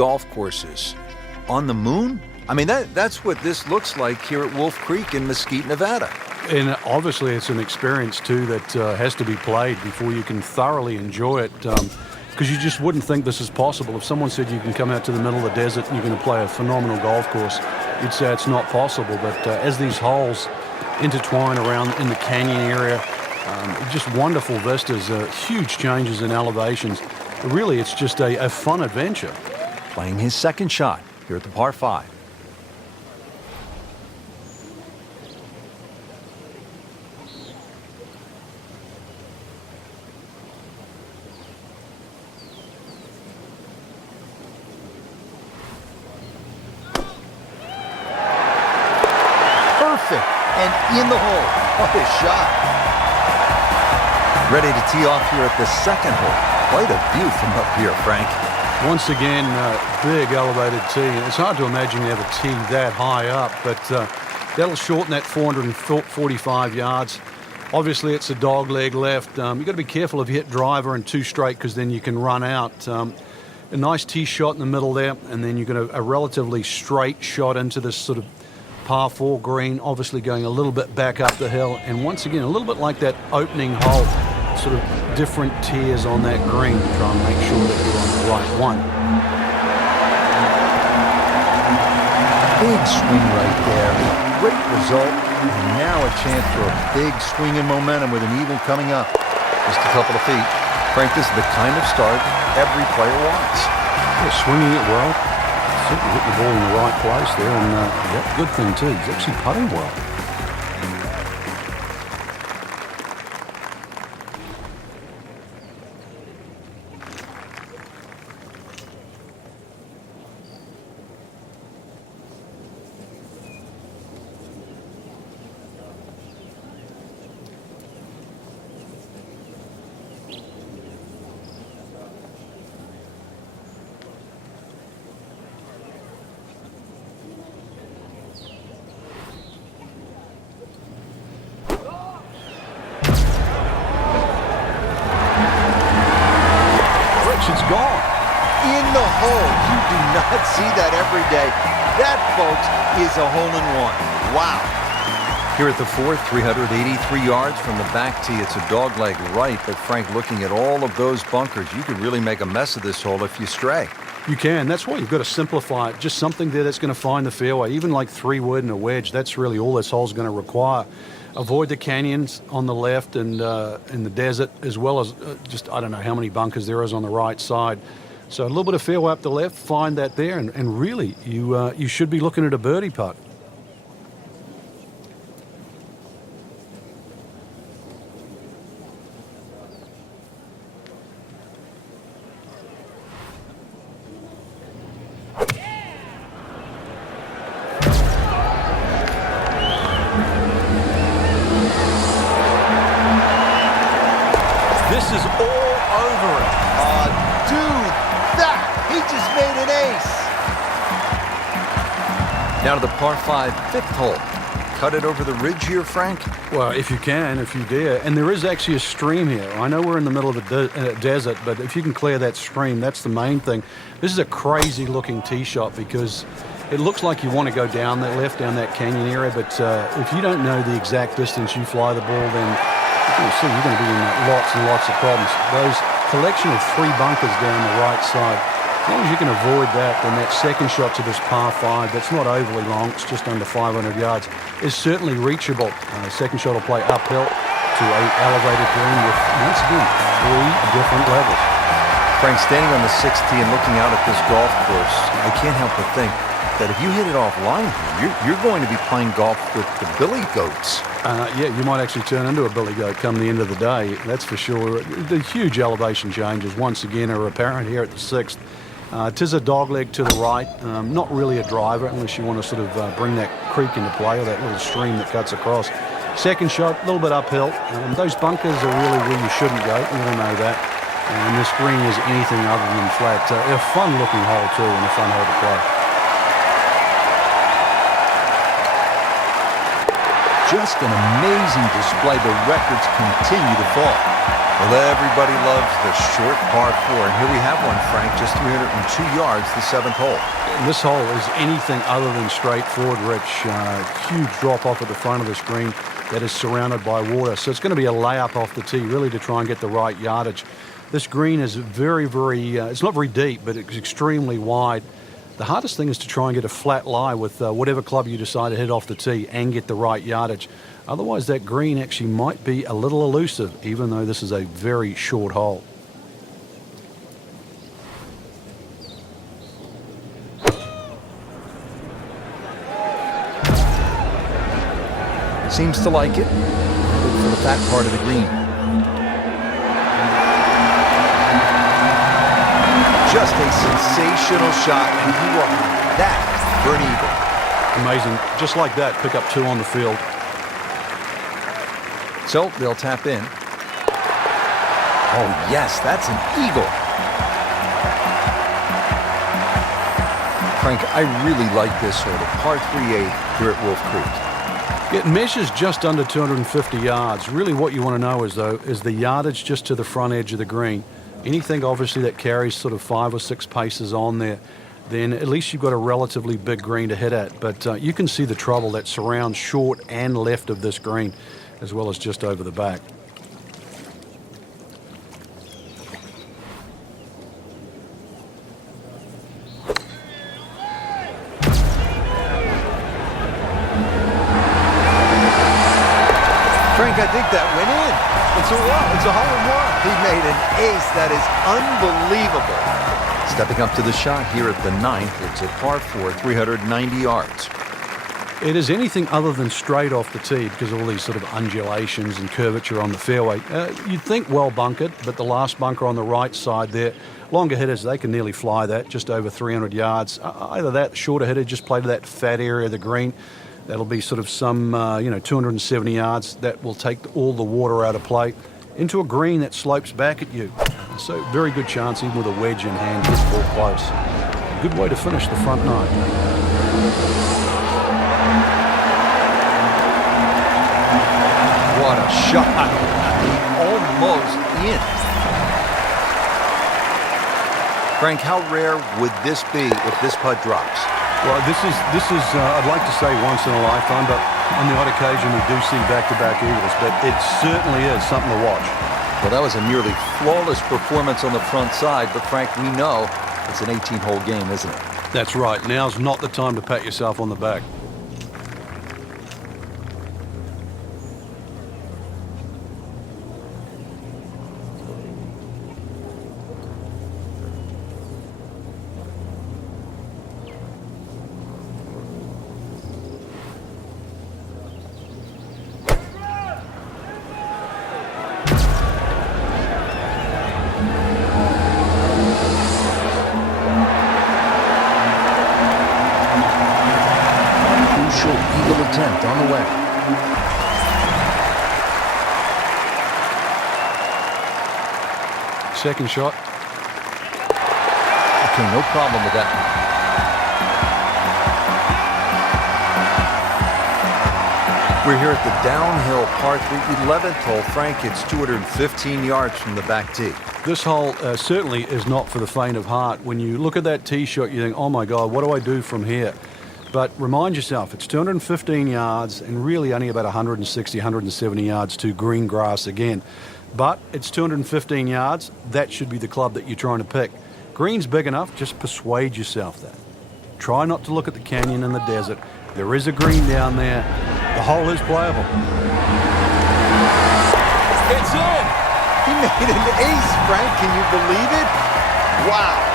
golf courses. On the moon? I mean, that's what this looks like here at Wolf Creek in Mesquite, Nevada. And obviously it's an experience, too, that has to be played before you can thoroughly enjoy it, because you just wouldn't think this is possible. If someone said you can come out to the middle of the desert and you're going to play a phenomenal golf course, you'd say it's not possible. But as these holes intertwine around in the canyon area, just wonderful vistas, huge changes in elevations. Really, it's just a fun adventure. Playing his second shot here at the par 5. Perfect, and in the hole. What a shot. Ready to tee off here at the second hole. Quite a view from up here, Frank. Once again, big elevated tee. It's hard to imagine you have a tee that high up, but that'll shorten that 445 yards. Obviously, it's a dog leg left. You've got to be careful if you hit driver and 2 straight, because then you can run out. A nice tee shot in the middle there, and then you've got a relatively straight shot into this sort of par 4 green, obviously going a little bit back up the hill. And once again, a little bit like that opening hole, sort of different tiers on that green to try and make sure that you're on the right one. Big swing right there. Great result. And now a chance for a big swing in momentum with an eagle coming up. Just a couple of feet. Frank, this is the kind of start every player wants. Yeah, swinging it well. Certainly hit the ball in the right place there. And good thing too, he's actually putting well. It's gone. In the hole. You do not see that every day. That, folks, is a hole-in-one. Wow. Here at the 4th, 383 yards from the back tee. It's a dogleg right, but Frank, looking at all of those bunkers, you could really make a mess of this hole if you stray. You can. That's why you've got to simplify it. Just something there that's going to find the fairway. Even like 3 wood and a wedge, that's really all this hole's going to require. Avoid the canyons on the left and in the desert, as well as just, I don't know how many bunkers there is on the right side. So a little bit of fairway up the left, find that there, and really you should be looking at a birdie putt. This is all over it. Dude, he just made an ace. Now to the par 5 5th hole. Cut it over the ridge here, Frank? Well, if you can, if you dare. And there is actually a stream here. I know we're in the middle of the desert, but if you can clear that stream, that's the main thing. This is a crazy looking tee shot because it looks like you want to go down that left, down that canyon area, but if you don't know the exact distance you fly the ball, then you're going to be in lots and lots of problems. Those collection of 3 bunkers down the right side, as long as you can avoid that, then that second shot to this par 5, that's not overly long, it's just under 500 yards, is certainly reachable. Second shot will play uphill to a elevated green with, once again, 3 different levels. Frank, standing on the 6th tee and looking out at this golf course, I can't help but think that if you hit it offline here, you're going to be playing golf with the billy goats. Yeah, you might actually turn into a billy goat come the end of the day, that's for sure. The huge elevation changes, once again, are apparent here at the 6th. Tis a dogleg to the right, not really a driver unless you want to sort of bring that creek into play or that little stream that cuts across. Second shot, a little bit uphill. Those bunkers are really where you shouldn't go, you all know that. And this green is anything other than flat. A fun-looking hole, too, and a fun hole to play. Just an amazing display. The records continue to fall. Well, everybody loves the short par 4, and here we have one, Frank, just 302 yards, the 7th hole. And this hole is anything other than straightforward, Rich. Huge drop off at the front of the screen that is surrounded by water. So it's going to be a layup off the tee, really, to try and get the right yardage. This green is very, it's not very deep, but it's extremely wide. The hardest thing is to try and get a flat lie with whatever club you decide to hit off the tee and get the right yardage. Otherwise, that green actually might be a little elusive, even though this is a very short hole. Seems to like it. Good for the fat part of the green. Just a sensational shot, and he will have that for an eagle. Amazing. Just like that, pick up 2 on the field. So they'll tap in. Oh, yes, that's an eagle. Frank, I really like this sort of par 3/8 here at Wolf Creek. It measures just under 250 yards. Really what you want to know is the yardage just to the front edge of the green. Anything obviously that carries sort of 5 or 6 paces on there, then at least you've got a relatively big green to hit at. But you can see the trouble that surrounds short and left of this green, as well as just over the back. Frank, I think that went in. It's a hole-in-one. He made an ace. That is unbelievable. Stepping up to the shot here at the 9th. It's a par 4, 390 yards. It is anything other than straight off the tee because of all these sort of undulations and curvature on the fairway. You'd think well bunkered, but the last bunker on the right side there, longer hitters, they can nearly fly that, just over 300 yards. Either that, shorter hitter just play to that fat area of the green. That'll be sort of some, 270 yards. That will take all the water out of play into a green that slopes back at you. So very good chance, even with a wedge in hand, to get the ball close. Good way to finish the front 9. What a shot. Almost in. Frank, how rare would this be if this putt drops? Well, this is I'd like to say once in a lifetime, but on the odd occasion we do see back-to-back eagles, but it certainly is something to watch. Well, that was a nearly flawless performance on the front side, but Frank, we know it's an 18-hole game, isn't it? That's right. Now's not the time to pat yourself on the back. Eagle attempt on the way. Second shot. Okay, no problem with that. We're here at the downhill par 3 11th hole. Frank, it's 215 yards from the back tee. This hole certainly is not for the faint of heart. When you look at that tee shot, you think, oh my God, what do I do from here? But remind yourself, it's 215 yards and really only about 160, 170 yards to green grass again. But it's 215 yards. That should be the club that you're trying to pick. Green's big enough. Just persuade yourself that. Try not to look at the canyon and the desert. There is a green down there. The hole is playable. It's in! He made an ace, Frank. Can you believe it? Wow.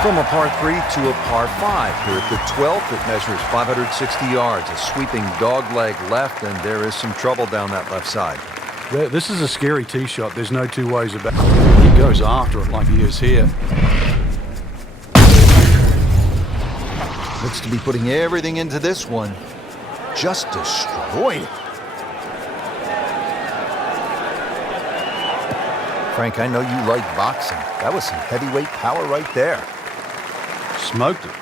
From a par 3 to a par 5. Here at the 12th, it measures 560 yards. A sweeping dogleg left, and there is some trouble down that left side. This is a scary tee shot. There's no two ways about it. He goes after it like he is here. Looks to be putting everything into this one. Just destroyed it. Frank, I know you like boxing. That was some heavyweight power right there. Smoked it.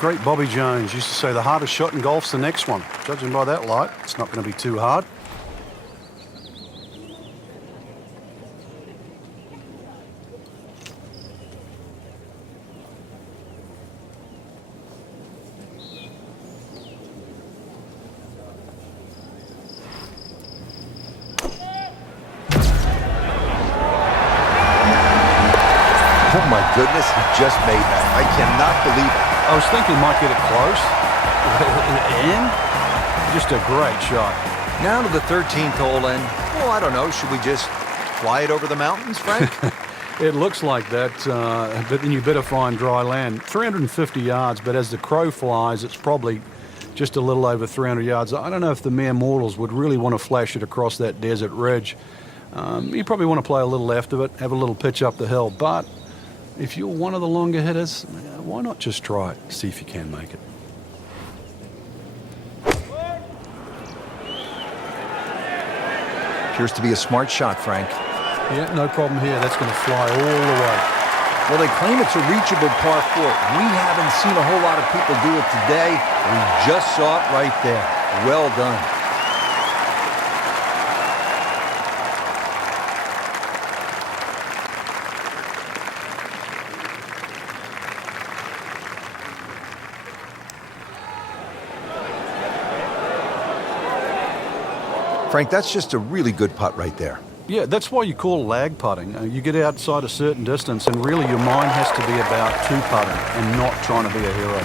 Great Bobby Jones used to say the hardest shot in golf's the next one. Judging by that light, it's not going to be too hard. goodness, he just made that. I cannot believe it. I was thinking he might get it close. And just a great shot. Now to the 13th hole, and, well, I don't know, should we just fly it over the mountains, Frank? It looks like that, but then you better find dry land. 350 yards, but as the crow flies, it's probably just a little over 300 yards. I don't know if the mere mortals would really want to flash it across that desert ridge. You probably want to play a little left of it, have a little pitch up the hill, but if you're one of the longer hitters, why not just try it, see if you can make it. Appears to be a smart shot, Frank. Yeah, no problem here. That's going to fly all the way. Well, they claim it's a reachable par 4. We haven't seen a whole lot of people do it today. We just saw it right there. Well done. Frank, that's just a really good putt right there. Yeah, that's why you call lag putting. You get outside a certain distance, and really your mind has to be about two putting and not trying to be a hero.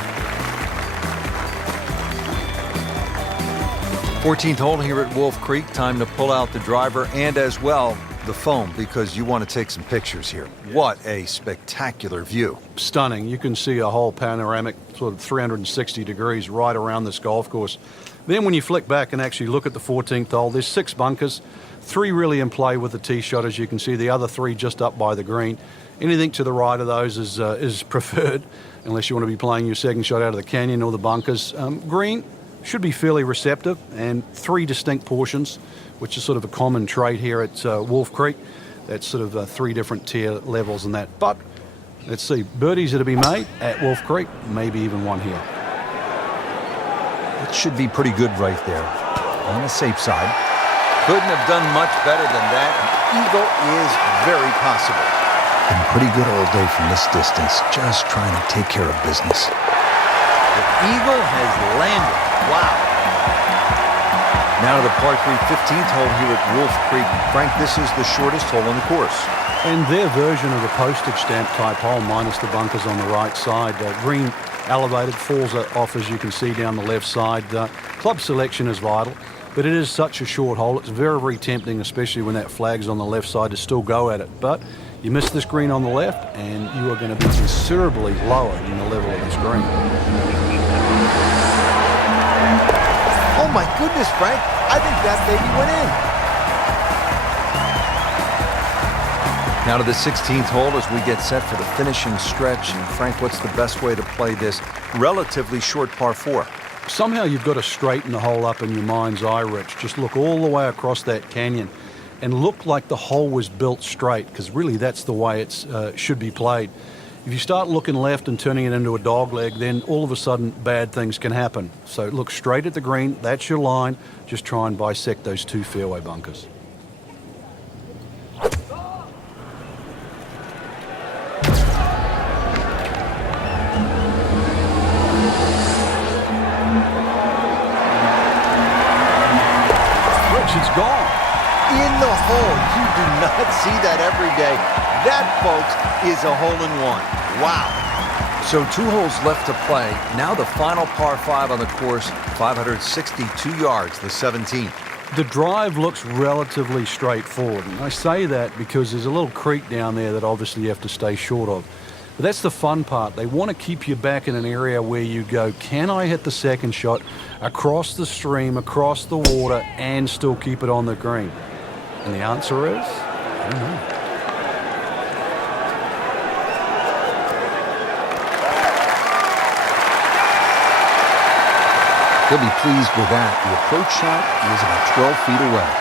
14th hole here at Wolf Creek. Time to pull out the driver and as well the phone because you want to take some pictures here. What a spectacular view. Stunning. You can see a whole panoramic sort of 360 degrees right around this golf course. Then when you flick back and actually look at the 14th hole, there's 6 bunkers, 3 really in play with the tee shot, as you can see, the other 3 just up by the green. Anything to the right of those is preferred, unless you want to be playing your second shot out of the canyon or the bunkers. Green should be fairly receptive, and 3 distinct portions, which is sort of a common trait here at Wolf Creek. That's sort of 3 different tier levels and that. But let's see, birdies that to be made at Wolf Creek, maybe even one here. It should be pretty good right there. On the safe side. Couldn't have done much better than that. An eagle is very possible. Been pretty good all day from this distance, just trying to take care of business. The eagle has landed. Wow. Now to the par 3 15th hole here at Wolf Creek. Frank, this is the shortest hole on the course. And their version of the postage stamp type hole, minus the bunkers on the right side. Green elevated, falls off as you can see down the left side. Club selection is vital, but it is such a short hole. It's very, very tempting, especially when that flag's on the left side, to still go at it. But you miss this green on the left, and you are going to be considerably lower than the level of this green. Oh my goodness, Frank. I think that baby went in. Now to the 16th hole as we get set for the finishing stretch. And Frank, what's the best way to play this relatively short par 4? Somehow you've got to straighten the hole up in your mind's eye, Rich. Just look all the way across that canyon and look like the hole was built straight, because really that's the way it should be played. If you start looking left and turning it into a dog leg, then all of a sudden bad things can happen. So look straight at the green. That's your line. Just try and bisect those 2 fairway bunkers. It's gone. In the hole. You do not see that every day. That, folks, is a hole-in-one. Wow. So 2 holes left to play. Now the final par 5 on the course, 562 yards, the 17th. The drive looks relatively straightforward. And I say that because there's a little creek down there that obviously you have to stay short of. But that's the fun part. They want to keep you back in an area where you go, can I hit the second shot across the stream, across the water, and still keep it on the green? And the answer is, I don't know. He'll be pleased with that. The approach shot is about 12 feet away.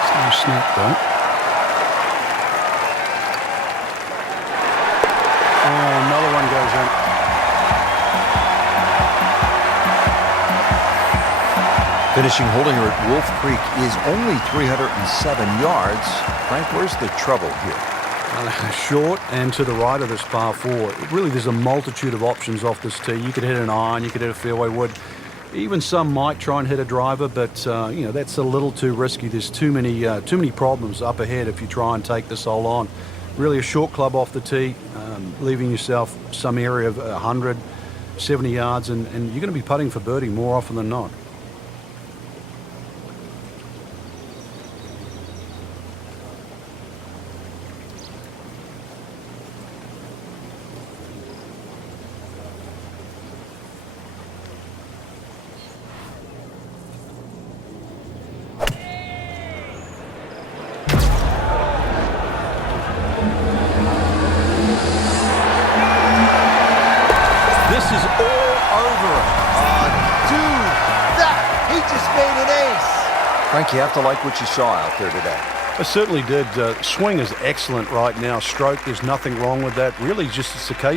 It's no snap, though. Oh, another one goes in. Finishing hole here at Wolf Creek is only 307 yards. Frank, where's the trouble here? Short and to the right of this par 4. Really, there's a multitude of options off this tee. You could hit an iron, you could hit a fairway wood. Even some might try and hit a driver, but that's a little too risky. There's too many problems up ahead if you try and take this hole on. Really a short club off the tee. leaving yourself some area of 100, 70 yards, and you're going to be putting for birdie more often than not. This is all over it. Dude, he just made an ace. Frank, you have to like what you saw out there today. I certainly did. Swing is excellent right now. Stroke, there's nothing wrong with that. Really, just it's a case